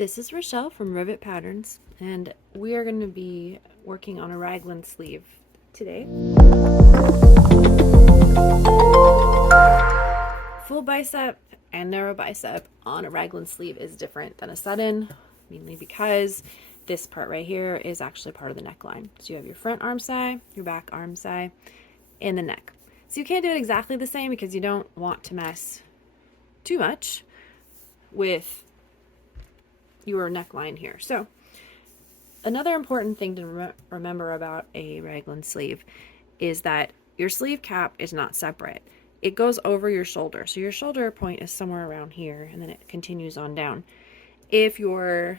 This is Rachelle from Rivet Patterns, and we are going to be working on a raglan sleeve today. Full bicep and narrow bicep on a raglan sleeve is different than a set-in, mainly because this part right here is actually part of the neckline. So you have your front arm side, your back arm side, and the neck. So you can't do it exactly the same because you don't want to mess too much with your neckline here. So another important thing to remember about a raglan sleeve is that your sleeve cap is not separate. It goes over your shoulder. So your shoulder point is somewhere around here and then it continues on down. If your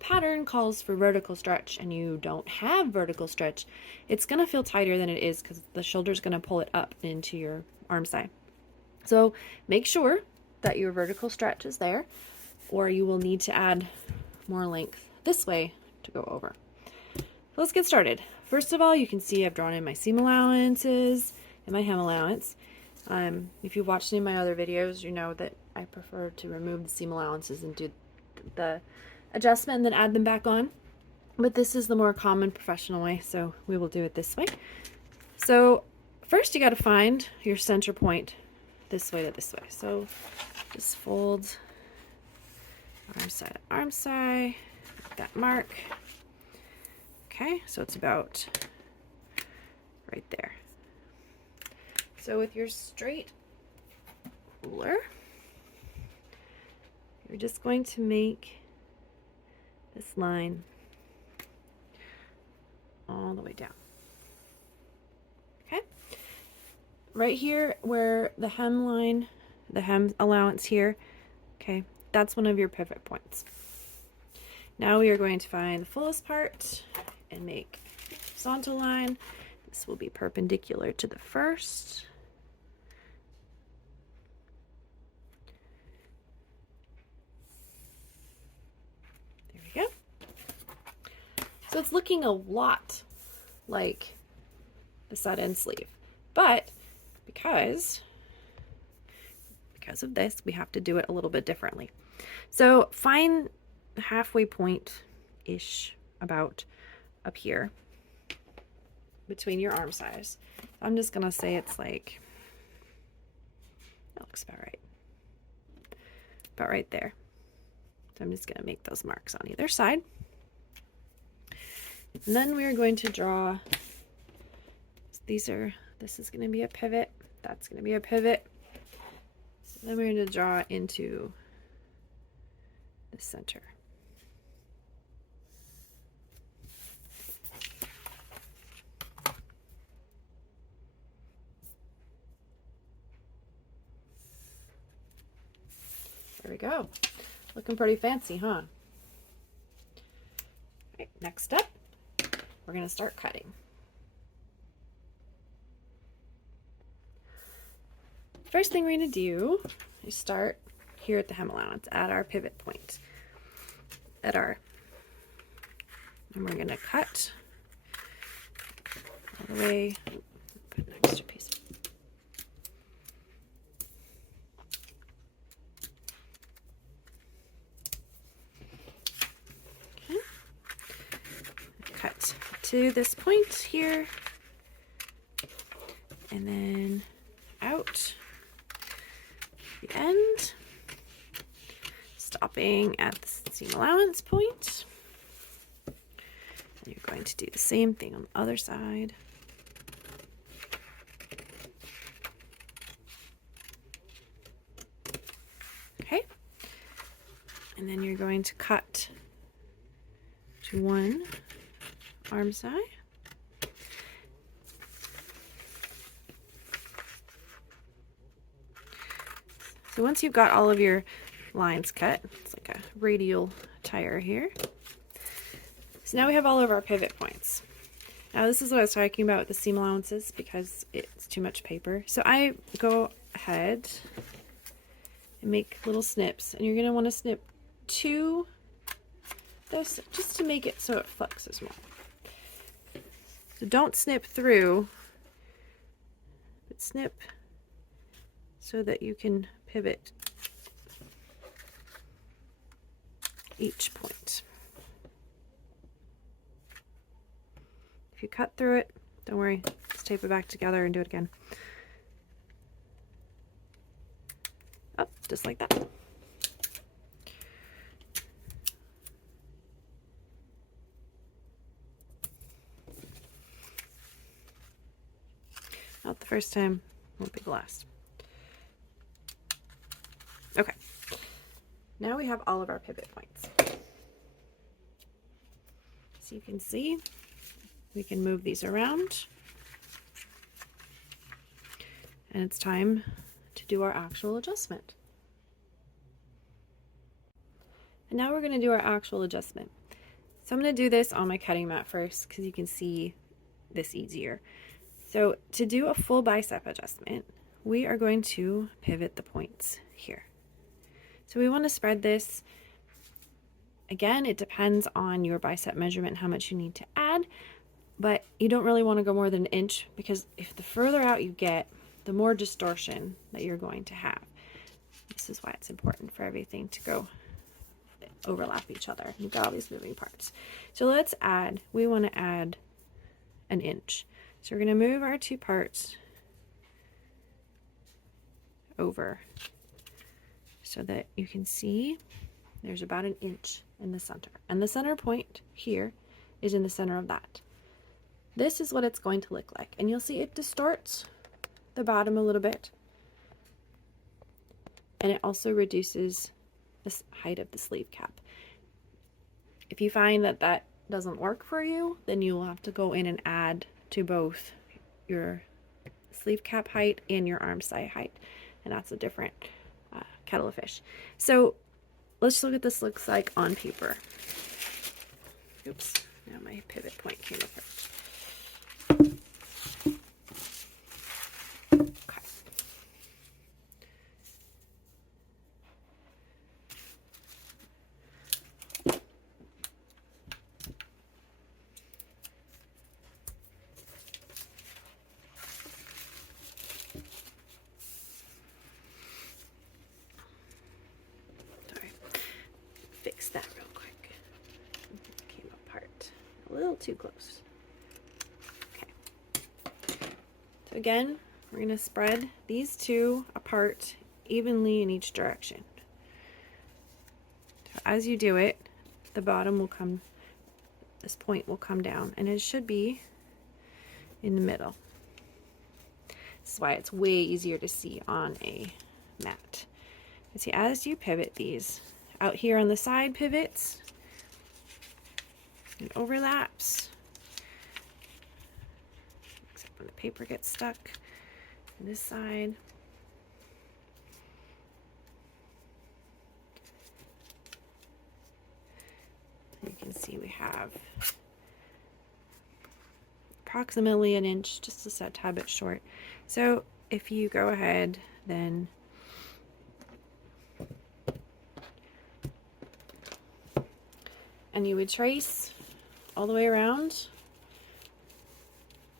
pattern calls for vertical stretch and you don't have vertical stretch, it's going to feel tighter than it is because the shoulder is going to pull it up into your arm side. So make sure that your vertical stretch is there, or you will need to add more length this way to go over. So let's get started. First of all, you can see I've drawn in my seam allowances and my hem allowance. If you've watched any of my other videos, you know that I prefer to remove the seam allowances and do the adjustment and then add them back on. But this is the more common professional way, so we will do it this way. So first you got to find your center point this way to this way. So just fold arm side, make that mark. Okay, so it's about right there. So with your straight ruler, you're just going to make this line all the way down. Okay, right here where the hem line, the hem allowance here, okay, that's one of your pivot points. Now we are going to find the fullest part and make a horizontal line. This will be perpendicular to the first. There we go. So it's looking a lot like the set-in sleeve, but because of this, we have to do it a little bit differently. So find the halfway point-ish about up here between your arm size. I'm just gonna say it's like, that looks about right there. So I'm just gonna make those marks on either side. And then we're going to draw, this is gonna be a pivot, that's gonna be a pivot. So then we're going to draw into the center. There we go. Looking pretty fancy, huh? All right, next step, we're going to start cutting. First thing we're going to do is start here at the hem allowance at our pivot point. And we're going to cut all the way. Put an extra piece. Okay. Cut to this point here, and then out the end, stopping at the seam allowance point. And you're going to do the same thing on the other side. Okay, and then you're going to cut to one arm side. So once you've got all of your lines cut, it's like a radial tire here. So now we have all of our pivot points. Now this is what I was talking about with the seam allowances because it's too much paper. So I go ahead and make little snips, and you're going to want to snip two, those just to make it so it flexes more. So don't snip through, but snip so that you can pivot each point. If you cut through it, don't worry, just tape it back together and do it again. Oh, just like that. Not the first time, won't be the last. Okay, now we have all of our pivot points. So you can see, we can move these around. And it's time to do our actual adjustment. And now we're going to do our actual adjustment. So I'm going to do this on my cutting mat first because you can see this easier. So to do a full bicep adjustment, we are going to pivot the points here. So we want to spread this. Again, it depends on your bicep measurement and how much you need to add, but you don't really want to go more than an inch because if the further out you get, the more distortion that you're going to have. This is why it's important for everything to go overlap each other. You've got all these moving parts. So let's add, we want to add an inch. So we're going to move our two parts over so that you can see there's about an inch in the center. And the center point here is in the center of that. This is what it's going to look like. And you'll see it distorts the bottom a little bit. And it also reduces the height of the sleeve cap. If you find that that doesn't work for you, then you will have to go in and add to both your sleeve cap height and your arm side height. And that's a different kettle of fish. So let's look at this looks like on paper. Oops, now my pivot point came apart. Okay. Sorry, fix that real quick. It came apart a little too close. Okay. So again, we're going to spread these two apart evenly in each direction. So as you do it, the bottom will come, this point will come down, and it should be in the middle. This is why it's way easier to see on a mat. And see, as you pivot these, out here on the side pivots, it overlaps, except when the paper gets stuck on this side. You can see we have approximately an inch, just a tad bit short. So if you go ahead, then and you would trace all the way around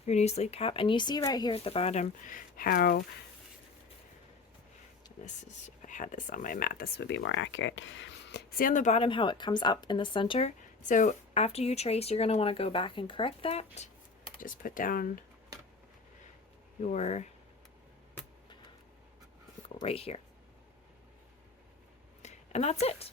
your new sleeve cap, and you see right here at the bottom how this is, if I had this on my mat, this would be more accurate. See on the bottom how it comes up in the center? So after you trace, you're going to want to go back and correct that. Just put down your, go right here. And that's it.